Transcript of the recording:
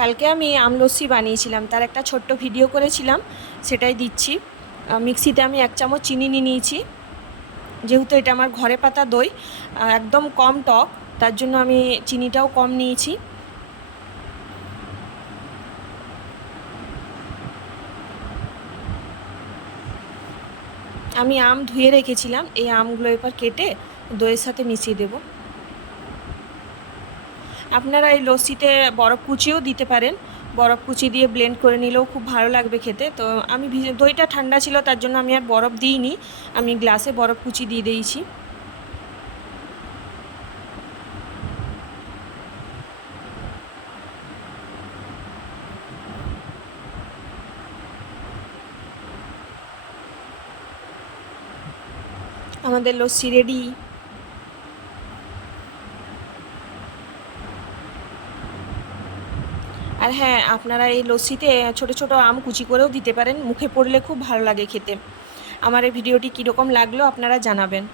কালকে আমি আমলস্যি বানিয়েছিলাম, তার একটা ছোট্ট ভিডিও করেছিলাম, সেটাই দিচ্ছি। মিক্সিতে আমি 1 চামচ চিনি নিয়ে নিয়েছি। যেহেতু এটা আমার ঘরে পাতা দই, একদম কম টক, তার জন্য আমি চিনিটাও কম নিয়েছি। আমি আম ধুয়ে রেখেছিলাম, এই আমগুলো এবার কেটে দইয়ের সাথে মিশিয়ে দেব। আপনারা এই লস্যিতে বরফ কুচিও দিতে পারেন, বরফ কুচি দিয়ে ব্লেন্ড করে নিলেও খুব ভালো লাগবে খেতে। তো আমি দইটা ঠান্ডা ছিল, তার জন্য আমি আর বরফ দিইনি, আমি গ্লাসে বরফ কুচি দিয়ে দিয়েছি। আমাদের লস্যি রেডি। আর হ্যাঁ, আপনারা এই লস্যিতে ছোট ছোট আম কুচি করেও দিতে পারেন, মুখে পড়লে খুব ভালো লাগে খেতে। আমার এই ভিডিওটি কীরকম লাগলো আপনারা জানাবেন।